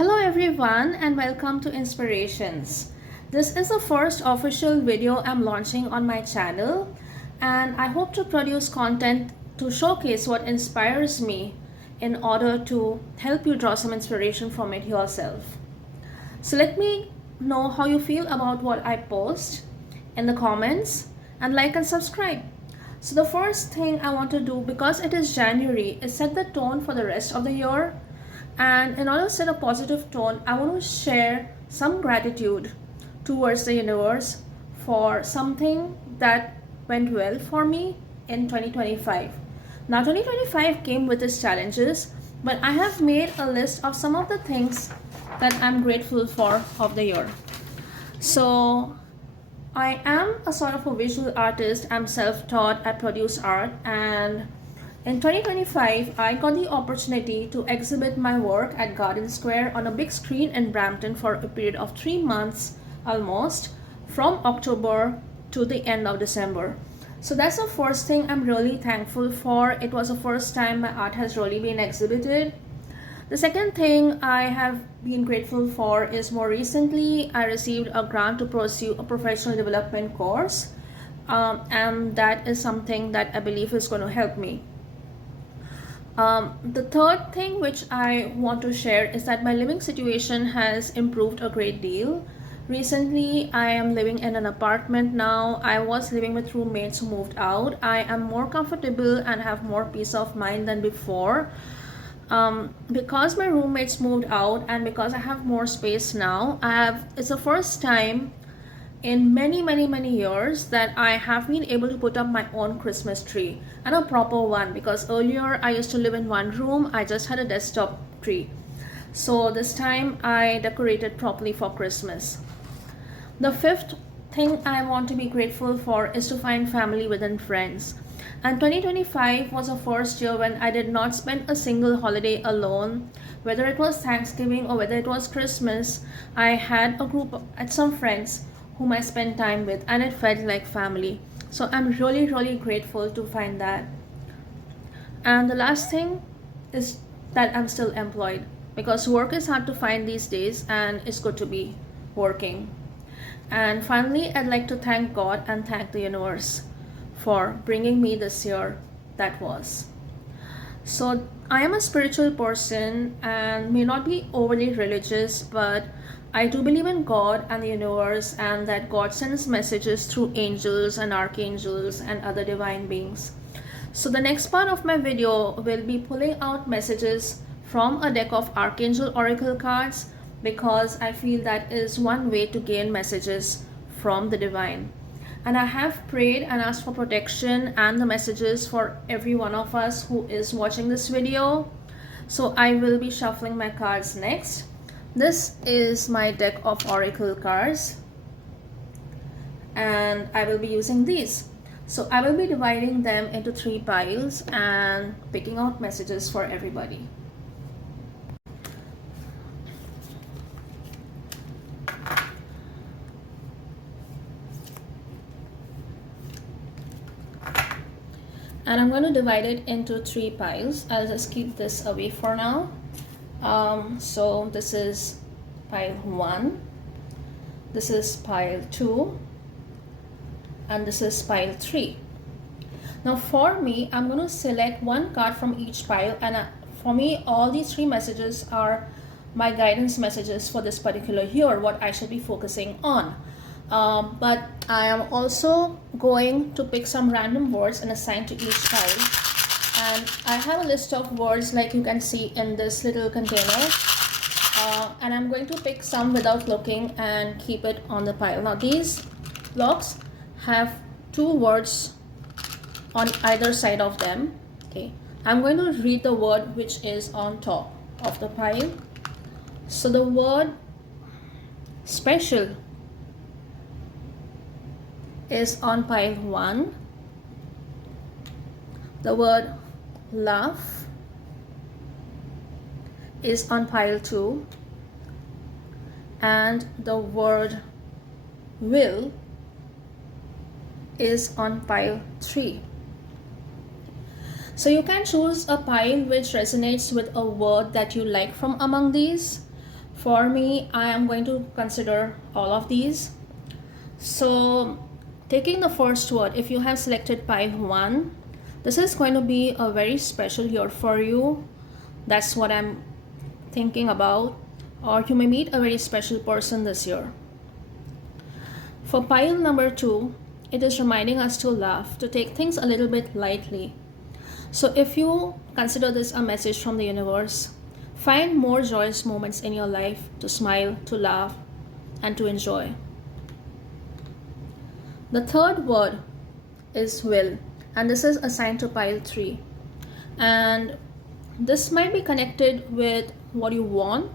Hello everyone and welcome to Inspirations. This is the first official video I'm launching on my channel, and I hope to produce content to showcase what inspires me in order to help you draw some inspiration from it yourself. So let me know how you feel about what I post in the comments, and like and subscribe. So the first thing I want to do, because it is January, is set the tone for the rest of the year. And in order to set a positive tone, I want to share some gratitude towards the universe for something that went well for me in 2025. Now, 2025 came with its challenges, but I have made a list of some of the things that I'm grateful for of the year. So, I am a sort of a visual artist. I'm self-taught. I produce art, and in 2025, I got the opportunity to exhibit my work at Garden Square on a big screen in Brampton for a period of 3 months almost, from October to the end of December. So that's the first thing I'm really thankful for. It was the first time my art has really been exhibited. The second thing I have been grateful for is more recently I received a grant to pursue a professional development course, and that is something that I believe is going to help me. The third thing which I want to share is that my living situation has improved a great deal. Recently, I am living in an apartment now. I was living with roommates who moved out. I am more comfortable and have more peace of mind than before. Because my roommates moved out and because I have more space now, it's the first time in many years that I have been able to put up my own Christmas tree, and a proper one, because earlier I used to live in one room. I just had a desktop tree. So this time I decorated properly for Christmas. The fifth thing I want to be grateful for is to find family within friends. And 2025 was the first year when I did not spend a single holiday alone. Whether it was Thanksgiving or whether it was Christmas, I had some friends whom I spent time with, and it felt like family. So I'm really grateful to find that. And the last thing is that I'm still employed, because work is hard to find these days and it's good to be working. And finally, I'd like to thank God and thank the universe for bringing me this year that was. So I am a spiritual person and may not be overly religious, but I do believe in God and the universe, and that God sends messages through angels and archangels and other divine beings. So the next part of my video will be pulling out messages from a deck of Archangel Oracle cards, because I feel that is one way to gain messages from the divine. And I have prayed and asked for protection and the messages for every one of us who is watching this video. So I will be shuffling my cards next. This is my deck of oracle cards, and I will be using these. So I will be dividing them into 3 piles and picking out messages for everybody. And I'm going to divide it into 3 piles. I'll just keep this away for now. So this is pile 1, this is pile 2, and this is pile 3. Now for me, I'm going to select one card from each pile, and for me all these 3 messages are my guidance messages for this particular year, what I should be focusing on. But I am also going to pick some random words and assign to each pile. And I have a list of words like you can see in this little container. And I'm going to pick some without looking and keep it on the pile. Now these blocks have 2 words on either side of them. Okay, I'm going to read the word which is on top of the pile. So the word special is on pile 1. The word love is on pile 2, and the word will is on pile 3. So you can choose a pile which resonates with a word that you like from among these. For me, I am going to consider all of these. So, taking the first word, if you have selected pile 1, this is going to be a very special year for you. That's what I'm thinking about. Or you may meet a very special person this year. For pile number 2, it is reminding us to laugh, to take things a little bit lightly. So if you consider this a message from the universe, find more joyous moments in your life to smile, to laugh, and to enjoy. The third word is will, and this is assigned to pile 3. And this might be connected with what you want,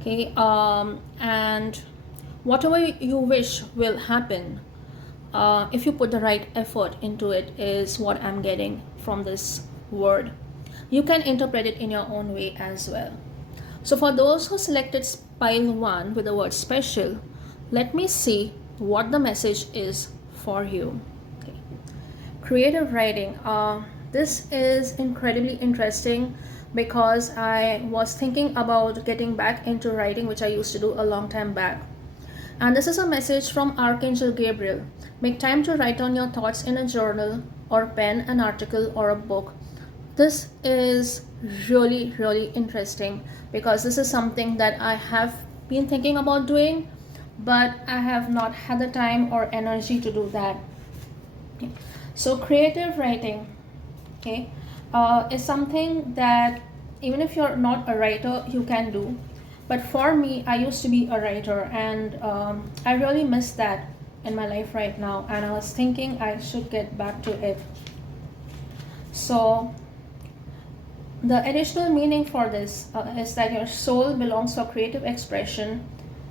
okay, and whatever you wish will happen if you put the right effort into it, is what I'm getting from this word. You can interpret it in your own way as well. So for those who selected pile 1 with the word special, let me see what the message is for you. Okay. Creative writing. This is incredibly interesting because I was thinking about getting back into writing, which I used to do a long time back. And this is a message from Archangel Gabriel. Make time to write on your thoughts in a journal or pen an article or a book. This is really, really interesting because this is something that I have been thinking about doing, but I have not had the time or energy to do that. Okay. So creative writing, okay, is something that even if you're not a writer, you can do. But for me, I used to be a writer, and I really miss that in my life right now, and I was thinking I should get back to it. So the additional meaning for this is that your soul belongs for creative expression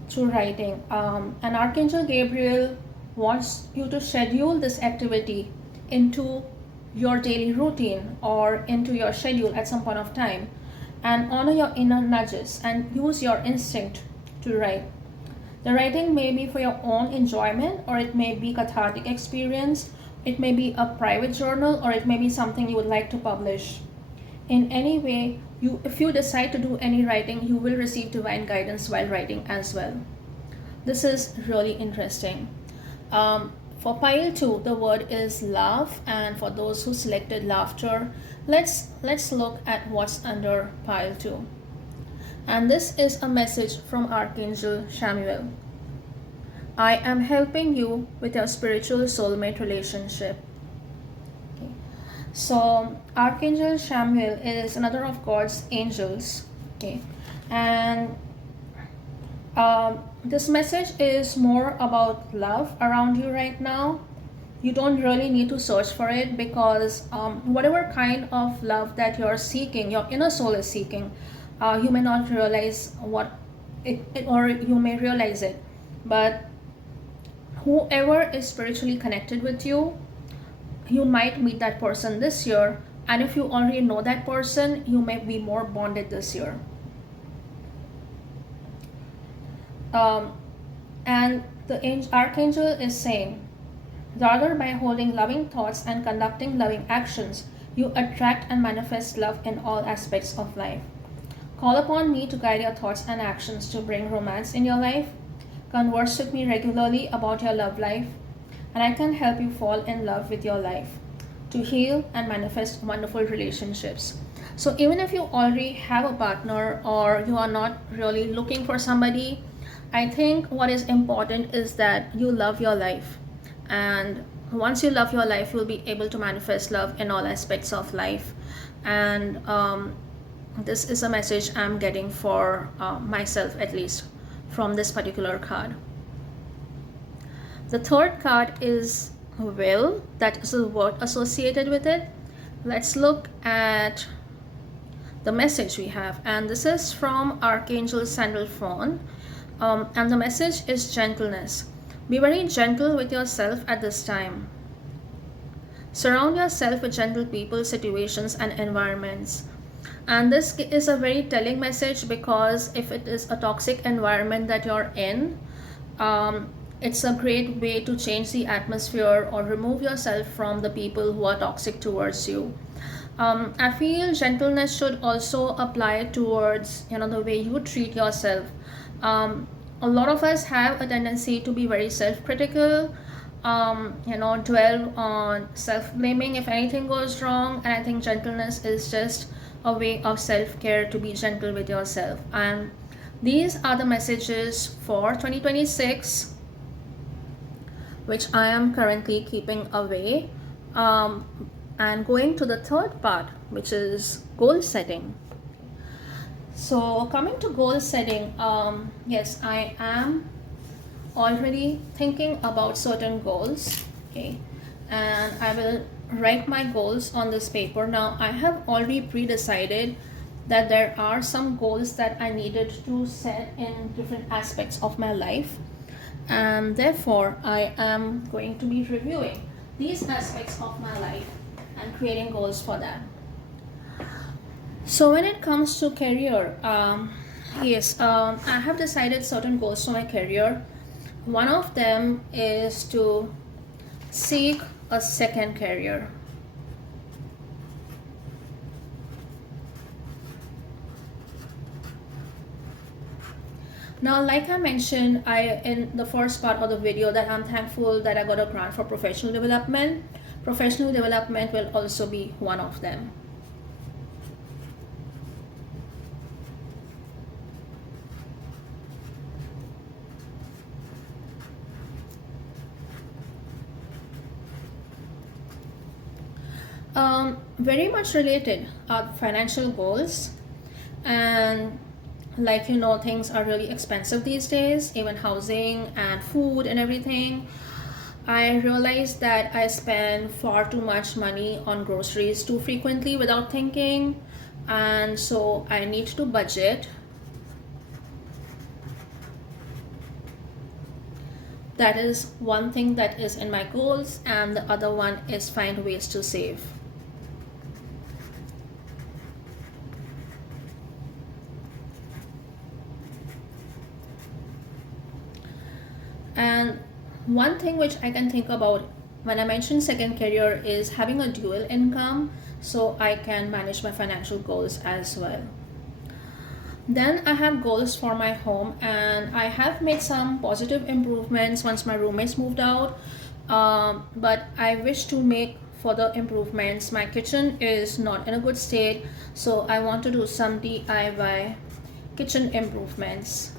through writing. And Archangel Gabriel wants you to schedule this activity into your daily routine or into your schedule at some point of time, and honor your inner nudges and use your instinct to write. The writing may be for your own enjoyment, or it may be cathartic experience, it may be a private journal, or it may be something you would like to publish. In any way, if you decide to do any writing, you will receive divine guidance while writing as well. This is really interesting. For pile 2, the word is laugh, and for those who selected laughter, let's look at what's under pile 2. And this is a message from Archangel Samuel. I am helping you with your spiritual soulmate relationship. Okay. So Archangel Samuel is another of God's angels. Okay. And this message is more about love around you right now. You don't really need to search for it, because whatever kind of love that you're seeking, your inner soul is seeking, you may not realize what or you may realize it, but whoever is spiritually connected with you, you might meet that person this year, and if you already know that person, you may be more bonded this year. And the Archangel is saying, rather, by holding loving thoughts and conducting loving actions, you attract and manifest love in all aspects of life. Call upon me to guide your thoughts and actions to bring romance in your life. Converse with me regularly about your love life, and I can help you fall in love with your life, to heal and manifest wonderful relationships. So even if you already have a partner or you are not really looking for somebody, I think what is important is that you love your life. And once you love your life, you'll be able to manifest love in all aspects of life. And this is a message I'm getting for myself, at least, from this particular card. The third card is will. That is a word associated with it. Let's look at the message we have. And this is from Archangel Sandalphon. And the message is gentleness. Be very gentle with yourself at this time. Surround yourself with gentle people, situations, and environments. And this is a very telling message, because if it is a toxic environment that you're in, it's a great way to change the atmosphere or remove yourself from the people who are toxic towards you. I feel gentleness should also apply towards, the way you treat yourself. A lot of us have a tendency to be very self-critical, dwell on self-blaming if anything goes wrong. And I think gentleness is just a way of self-care, to be gentle with yourself. And these are the messages for 2026, which I am currently keeping away. Um, and going to the third part, which is goal setting. So, coming to goal setting, yes, I am already thinking about certain goals, okay, and I will write my goals on this paper. Now, I have already pre-decided that there are some goals that I needed to set in different aspects of my life, and therefore I am going to be reviewing these aspects of my life and creating goals for that. So when it comes to career, yes, I have decided certain goals for my career. One of them is to seek a second career. Now, like I mentioned, in the first part of the video, that I'm thankful that I got a grant for professional development. Professional development will also be one of them. Very much related are financial goals, and like things are really expensive these days, even housing and food and everything. I realized that I spend far too much money on groceries too frequently without thinking, and so I need to budget. That is one thing that is in my goals, and the other one is find ways to save. And one thing which I can think about when I mention second career is having a dual income, so I can manage my financial goals as well. Then I have goals for my home, and I have made some positive improvements once my roommates moved out. But I wish to make further improvements. My kitchen is not in a good state, so I want to do some DIY kitchen improvements.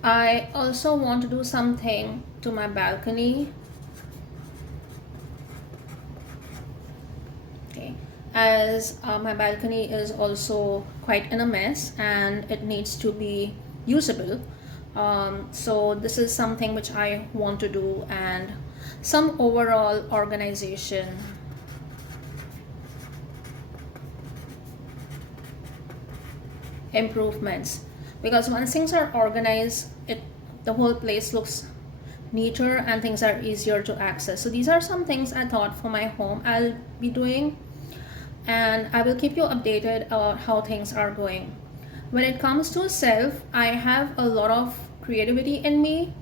I also want to do something to my balcony. Okay, as my balcony is also quite in a mess and it needs to be usable. So this is something which I want to do, and some overall organization. Improvements, because once things are organized, the whole place looks neater and things are easier to access. So these are some things I thought for my home I'll be doing, and I will keep you updated about how things are going. When it comes to self, I have a lot of creativity in me,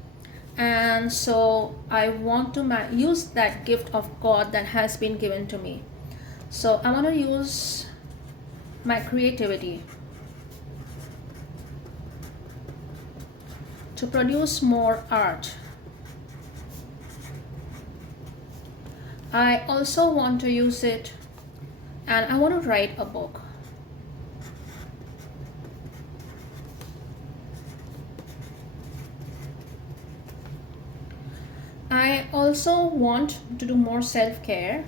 and so I want to use that gift of God that has been given to me. So I want to use my creativity to produce more art. I also want to use it, and I want to write a book. I also want to do more self-care.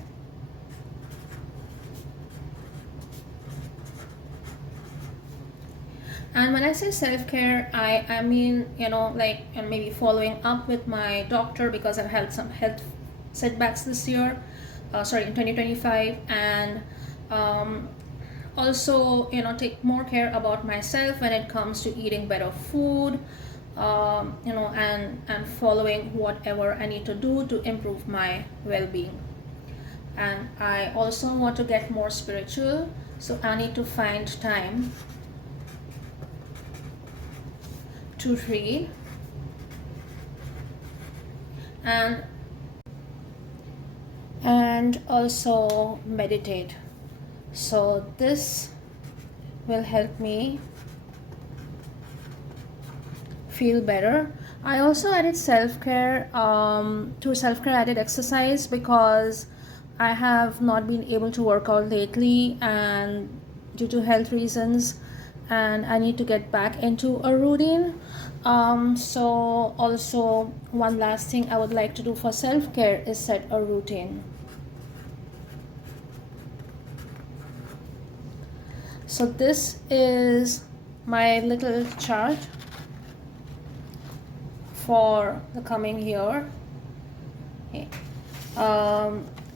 And when I say self-care, I mean, like maybe following up with my doctor, because I've had some health setbacks this year, in 2025, and also, take more care about myself when it comes to eating better food, and following whatever I need to do to improve my well-being. And I also want to get more spiritual, so I need to find time to read and also meditate. So this will help me feel better. I also added self-care. To self-care I added exercise because I have not been able to work out lately and due to health reasons, and I need to get back into a routine. So also one last thing I would like to do for self-care is set a routine. So this is my little chart for the coming year. Okay.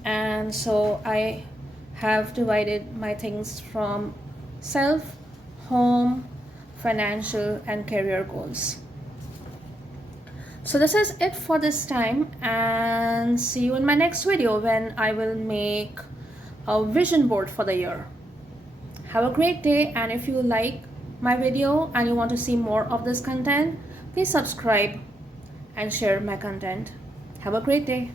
And so I have divided my things from self, home, financial, and career goals. So this is it for this time, and see you in my next video when I will make a vision board for the year. Have a great day, and if you like my video and you want to see more of this content, please subscribe and share my content. Have a great day.